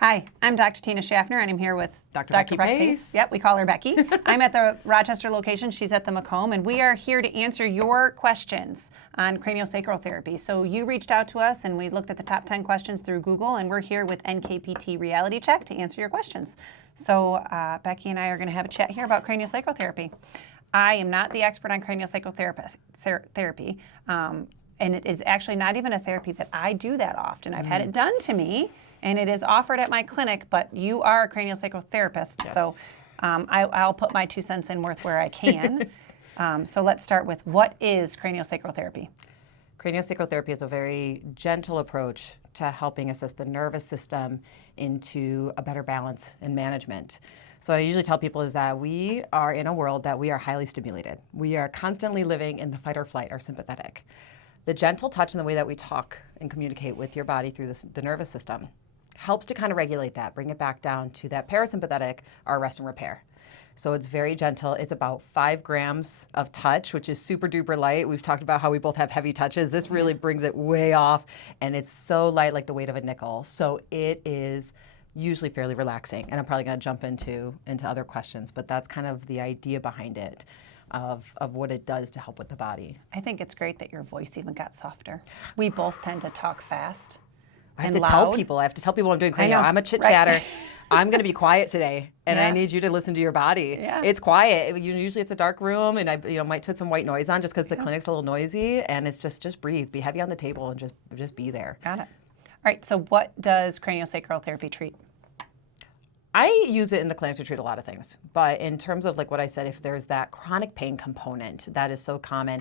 Hi, I'm Dr. Tina Schaffner, and I'm here with Dr. Dr. Becky Pace. Yep, we call her Becky. I'm at the Rochester location. She's at the Macomb, and we are here to answer your questions on craniosacral therapy. So you reached out to us, and we looked at the top 10 questions through Google, and we're here with NKPT Reality Check to answer your questions. So Becky and I are going to have a chat here about craniosacral therapy. I am not the expert on craniosacral therapy, and it is actually not even a therapy that I do that often. I've had it done to me, and it is offered at my clinic, but you are a craniosacral therapist, yes. So I'll put my 2 cents in worth where I can. So let's start with, what is craniosacral therapy? Craniosacral therapy is a very gentle approach to helping assist the nervous system into a better balance and management. So I usually tell people is that we are in a world that we are highly stimulated. We are constantly living in the fight or flight or sympathetic. The gentle touch and the way that we talk and communicate with your body through the nervous system helps to kind of regulate that, bring it back down to that parasympathetic or rest and repair. So it's very gentle. It's about 5 grams of touch, which is super duper light. We've talked about how we both have heavy touches. This really brings it way off, and it's so light, like the weight of a nickel. So it is usually fairly relaxing, and I'm probably going to jump into other questions, but that's kind of the idea behind it, of what it does to help with the body. I think it's great that your voice even got softer. We both tend to talk fast. I have to tell people I'm doing cranio. I'm a chit chatter. Right. I'm going to be quiet today, and I need you to listen to your body. Yeah. It's quiet. Usually it's a dark room, and I might put some white noise on just because the clinic's a little noisy, and it's just breathe, be heavy on the table, and just be there. Got it. All right. So what does craniosacral therapy treat? I use it in the clinic to treat a lot of things, but in terms of like what I said, if there's that chronic pain component that is so common,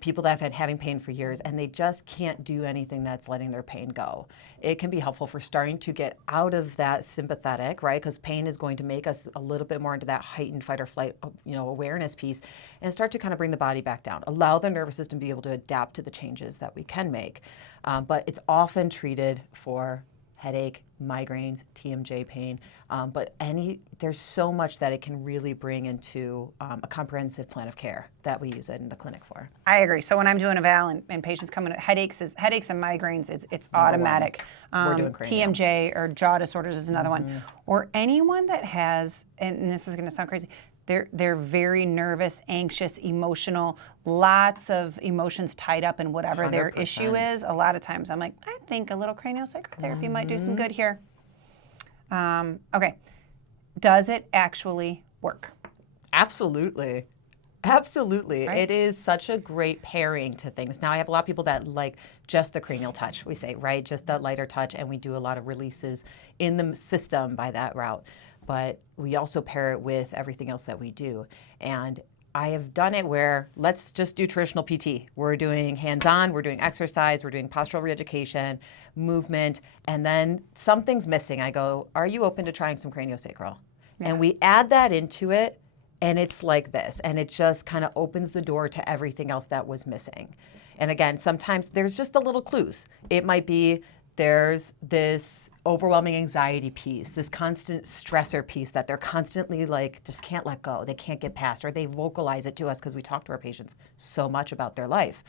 people that have been having pain for years and they just can't do anything that's letting their pain go. It can be helpful for starting to get out of that sympathetic, right? Because pain is going to make us a little bit more into that heightened fight or flight, awareness piece, and start to kind of bring the body back down. Allow the nervous system to be able to adapt to the changes that we can make. But it's often treated for headache, migraines, TMJ pain, but there's so much that it can really bring into a comprehensive plan of care that we use it in the clinic for. I agree. So when I'm doing a eval and patients come in, headaches and migraines, it's automatic. We're doing cranial. TMJ or jaw disorders is another one. Or anyone that has, and this is going to sound crazy, they're very nervous, anxious, emotional, lots of emotions tied up in whatever 100%. Their issue is. A lot of times I'm like, I think a little craniosacral therapy might do some good here. Okay. Does it actually work? Absolutely. Absolutely. Right? It is such a great pairing to things. Now, I have a lot of people that like just the cranial touch, we say, right? Just that lighter touch, and we do a lot of releases in the system by that route. But we also pair it with everything else that we do. And I have done it where let's just do traditional PT. We're doing hands-on, we're doing exercise, we're doing postural reeducation, movement, and then something's missing. I go, are you open to trying some craniosacral? Yeah. And we add that into it, and it's like this. And it just kind of opens the door to everything else that was missing. And again, sometimes there's just the little clues. It might be there's this overwhelming anxiety piece, this constant stressor piece that they're constantly like, just can't let go. They can't get past, or they vocalize it to us because we talk to our patients so much about their life.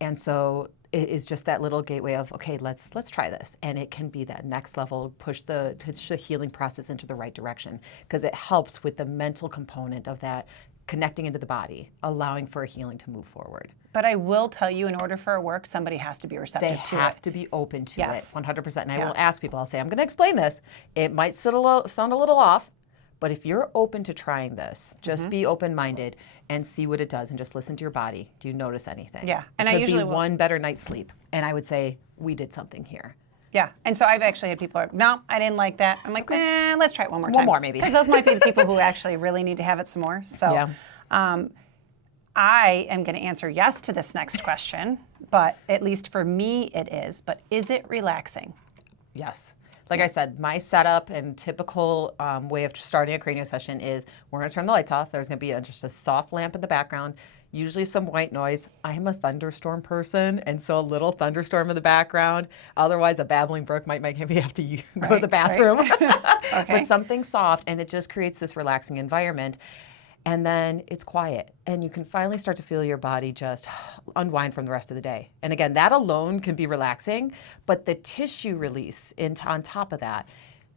And so it is just that little gateway of, okay, let's try this. And it can be that next level, push the healing process into the right direction, because it helps with the mental component of that, connecting into the body, allowing for a healing to move forward. But I will tell you, in order for it to work, somebody has to be receptive to it. They have to be open to it, 100%. And I will ask people, I'll say, I'm going to explain this. It might sound a little off, but if you're open to trying this, just be open-minded and see what it does, and just listen to your body. Do you notice anything? Yeah. And it could be one better night's sleep. And I would say, we did something here. Yeah, and so I've actually had people like, no, I didn't like that. I'm like, let's try it one more time. One more, maybe. Because those might be the people who actually really need to have it some more. So I am going to answer yes to this next question, but at least for me it is. But is it relaxing? Yes. Like I said, my setup and typical way of starting a cranio session is we're going to turn the lights off. There's going to be just a soft lamp in the background, usually some white noise. I am a thunderstorm person, and so a little thunderstorm in the background. Otherwise, a babbling brook might make me have to go to the bathroom. Right. Okay. But something soft, and it just creates this relaxing environment. And then it's quiet, and you can finally start to feel your body just unwind from the rest of the day. And again, that alone can be relaxing, but the tissue release on top of that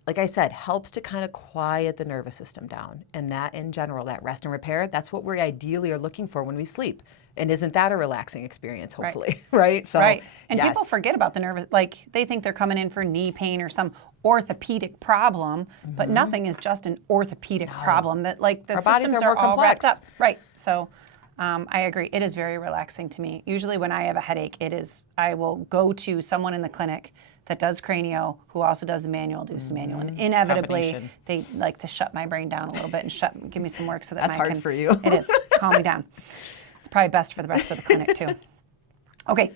like I said, helps to kind of quiet the nervous system down. And that in general, that rest and repair, that's what we ideally are looking for when we sleep. And isn't that a relaxing experience, hopefully, right? So, right. And yes. people forget about the nervous, like they think they're coming in for knee pain or some orthopedic problem, but nothing is just an orthopedic problem. That like the Our bodies systems are more all wrapped complex. up. Right. So I agree. It is very relaxing to me. Usually when I have a headache, I will go to someone in the clinic that does cranio, who also does the manual, do some manual, and inevitably they like to shut my brain down a little bit and give me some work so that That's hard for you. It is. Calm me down. It's probably best for the rest of the clinic too. Okay.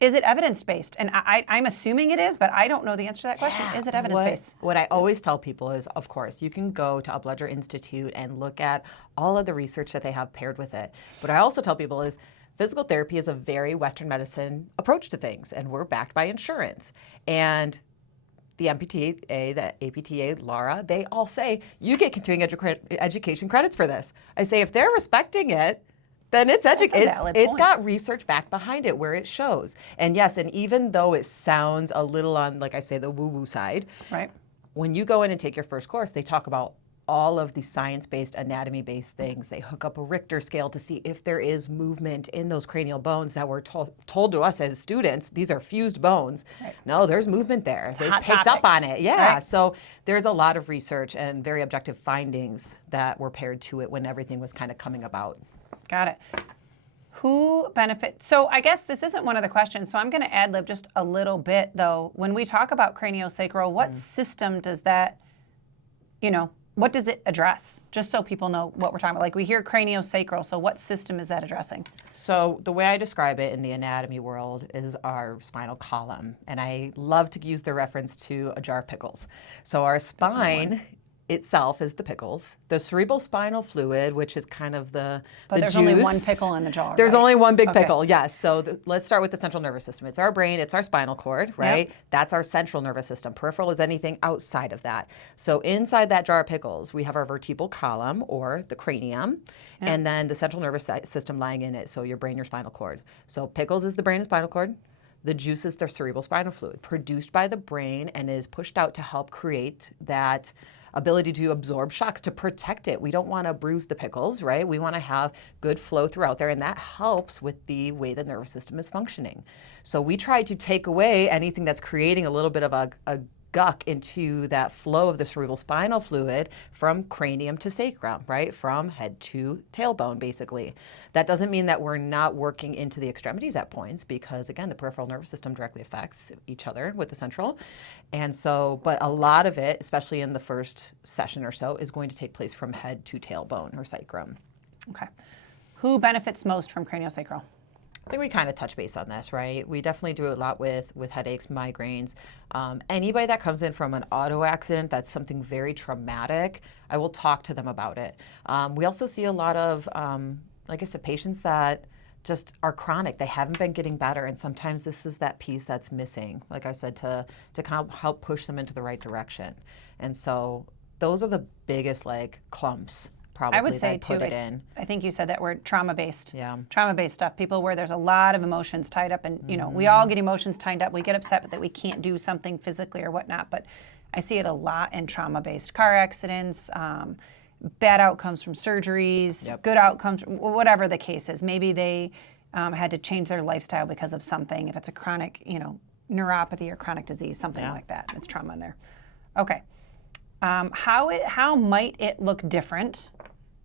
Is it evidence-based? And I'm assuming it is, but I don't know the answer to that question. Is it evidence-based? What I always tell people is, of course, you can go to Upledger Institute and look at all of the research that they have paired with it. What I also tell people is physical therapy is a very Western medicine approach to things, and we're backed by insurance. And the MPTA, the APTA, LARA, they all say, you get continuing education credits for this. I say, if they're respecting it, then it's got research back behind it where it shows. And yes, and even though it sounds a little on, like I say, the woo-woo side, right? When you go in and take your first course, they talk about all of the science-based, anatomy-based things. They hook up a Richter scale to see if there is movement in those cranial bones that were told to us as students. These are fused bones. Right. No, there's movement there. They picked up on it. Yeah. Right. So there's a lot of research and very objective findings that were paired to it when everything was kind of coming about. Got it. Who benefits? So I guess this isn't one of the questions, so I'm going to ad-lib just a little bit, though. When we talk about craniosacral, what system does that, what does it address? Just so people know what we're talking about. Like we hear craniosacral, so what system is that addressing? So the way I describe it in the anatomy world is our spinal column. And I love to use the reference to a jar of pickles. So our spine itself is the pickles. The cerebral spinal fluid, which is kind of the there's juice. Only one pickle in the jar. There's right? only one big pickle, yes. So let's start with the central nervous system. It's our brain, it's our spinal cord, right? Yep. That's our central nervous system. Peripheral is anything outside of that. So inside that jar of pickles, we have our vertebral column or the cranium, and then the central nervous system lying in it. So your brain, your spinal cord. So pickles is the brain and spinal cord. The juice is the cerebral spinal fluid produced by the brain and is pushed out to help create that ability to absorb shocks, to protect it. We don't want to bruise the pickles, right? We want to have good flow throughout there, and that helps with the way the nervous system is functioning. So we try to take away anything that's creating a little bit of a guck into that flow of the cerebral spinal fluid from cranium to sacrum, right? From head to tailbone, basically. That doesn't mean that we're not working into the extremities at points because, again, the peripheral nervous system directly affects each other with the central. And so, but a lot of it, especially in the first session or so, is going to take place from head to tailbone or sacrum. Okay. Who benefits most from craniosacral? I think we kind of touch base on this, right? We definitely do a lot with headaches, migraines. Anybody that comes in from an auto accident, that's something very traumatic, I will talk to them about it. We also see a lot of, like I said, patients that just are chronic. They haven't been getting better, and sometimes this is that piece that's missing, like I said, to kind of help push them into the right direction. And so those are the biggest clumps. I would say too, I think you said that word, trauma-based. Yeah. Trauma-based stuff. People where there's a lot of emotions tied up, and we all get emotions tied up. We get upset that we can't do something physically or whatnot, but I see it a lot in trauma-based car accidents, bad outcomes from surgeries, good outcomes, whatever the case is. Maybe they had to change their lifestyle because of something. If it's a chronic, neuropathy or chronic disease, something like that. That's trauma in there. Okay. How might it look different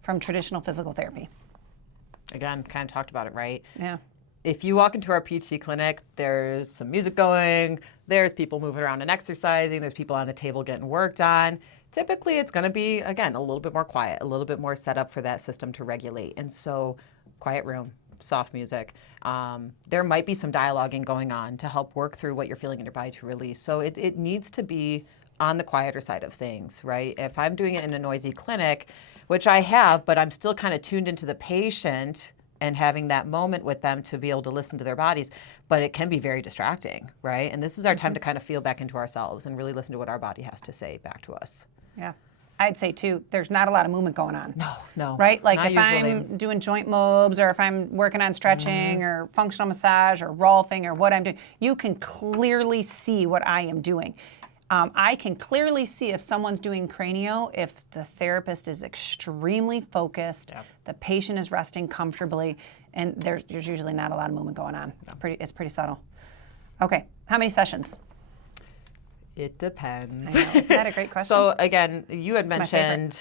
from traditional physical therapy? Again, kind of talked about it, right? Yeah. If you walk into our PT clinic, there's some music going, there's people moving around and exercising, there's people on the table getting worked on. Typically, it's going to be, again, a little bit more quiet, a little bit more set up for that system to regulate. And so, quiet room, soft music. There might be some dialoguing going on to help work through what you're feeling in your body to release. So it needs to be on the quieter side of things, right? If I'm doing it in a noisy clinic, which I have, but I'm still kind of tuned into the patient and having that moment with them to be able to listen to their bodies, but it can be very distracting, right? And this is our time to kind of feel back into ourselves and really listen to what our body has to say back to us. Yeah. I'd say too, there's not a lot of movement going on. No. Right? Like not if usually. I'm doing joint mobs or if I'm working on stretching or functional massage or rolfing or what I'm doing, you can clearly see what I am doing. I can clearly see if someone's doing cranio, if the therapist is extremely focused, the patient is resting comfortably, and there's usually not a lot of movement going on. It's pretty subtle. Okay, how many sessions? It depends. I know. Isn't that a great question? So again, you had my favorite. mentioned,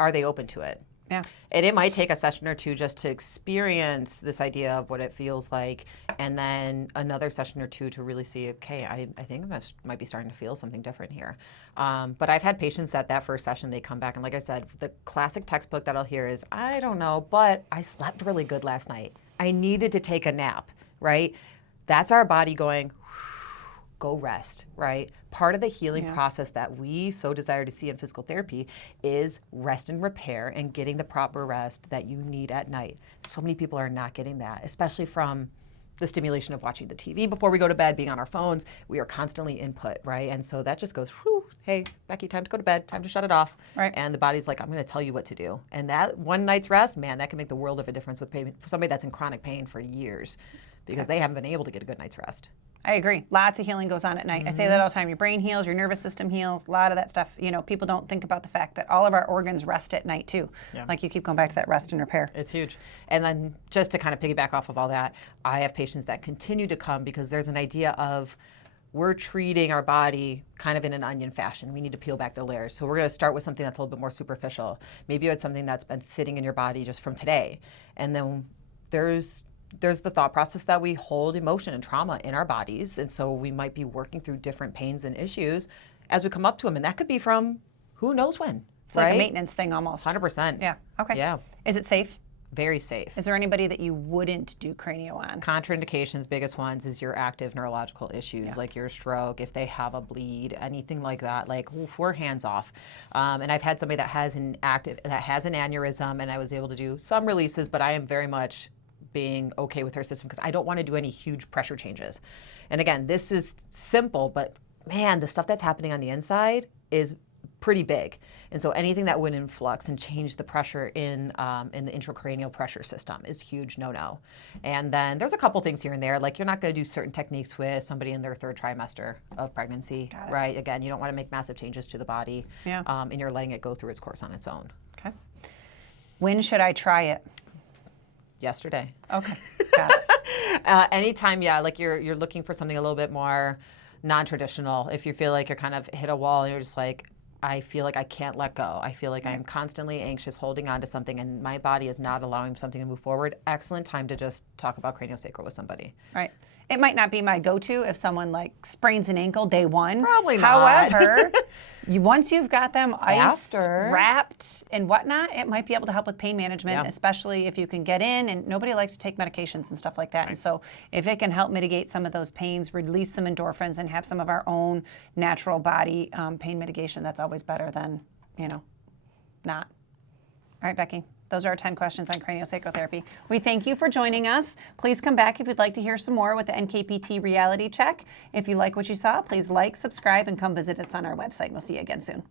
are they open to it? Yeah. And it might take a session or two just to experience this idea of what it feels like, and then another session or two to really see, okay, I think I might be starting to feel something different here. But I've had patients that first session, they come back, and like I said, the classic textbook that I'll hear is, I don't know, but I slept really good last night. I needed to take a nap, right? That's our body going, go rest, right? Part of the healing process that we so desire to see in physical therapy is rest and repair and getting the proper rest that you need at night. So many people are not getting that, especially from the stimulation of watching the TV before we go to bed, being on our phones. We are constantly input, right? And so that just goes, whew, hey, Becky, time to go to bed, time to shut it off. Right. And the body's like, I'm going to tell you what to do. And that one night's rest, man, that can make the world of a difference with pain, for somebody that's in chronic pain for years because they haven't been able to get a good night's rest. I agree. Lots of healing goes on at night. I say that all the time. Your brain heals, your nervous system heals, a lot of that stuff. You know, people don't think about the fact that all of our organs rest at night too. Yeah. Like you keep going back to that rest and repair. It's huge. And then just to kind of piggyback off of all that, I have patients that continue to come because there's an idea of we're treating our body kind of in an onion fashion. We need to peel back the layers. So we're going to start with something that's a little bit more superficial. Maybe it's something that's been sitting in your body just from today. And then there's the thought process that we hold emotion and trauma in our bodies. And so we might be working through different pains and issues as we come up to them. And that could be from who knows when. It's like a maintenance thing almost. 100%. Yeah. Okay. Yeah. Is it safe? Very safe. Is there anybody that you wouldn't do cranio on? Contraindications, biggest ones is your active neurological issues, like your stroke, if they have a bleed, anything like that, like we're hands off. And I've had somebody that has an aneurysm, and I was able to do some releases, but I am very much being okay with her system because I don't want to do any huge pressure changes. And again, this is simple, but man, the stuff that's happening on the inside is pretty big. And so anything that would influx and change the pressure in the intracranial pressure system is huge no-no. And then there's a couple things here and there, like you're not going to do certain techniques with somebody in their third trimester of pregnancy, right? Again, you don't want to make massive changes to the body, and you're letting it go through its course on its own. Okay. When should I try it? Yesterday. Okay. Got it. Anytime, like you're looking for something a little bit more non-traditional. If you feel like you're kind of hit a wall and you're just like, I feel like I can't let go. I feel like I'm constantly anxious, holding on to something, and my body is not allowing something to move forward. Excellent time to just talk about craniosacral with somebody. Right. It might not be my go-to if someone like sprains an ankle day one. Probably not. However, once you've got them iced, After. wrapped, and whatnot, it might be able to help with pain management, especially if you can get in, and nobody likes to take medications and stuff like that. Right. And so if it can help mitigate some of those pains, release some endorphins, and have some of our own natural body pain mitigation, that's always better than, not. All right, Becky. Those are our 10 questions on craniosacral therapy. We thank you for joining us. Please come back if you'd like to hear some more with the NKPT reality check. If you like what you saw, please like, subscribe, and come visit us on our website. We'll see you again soon.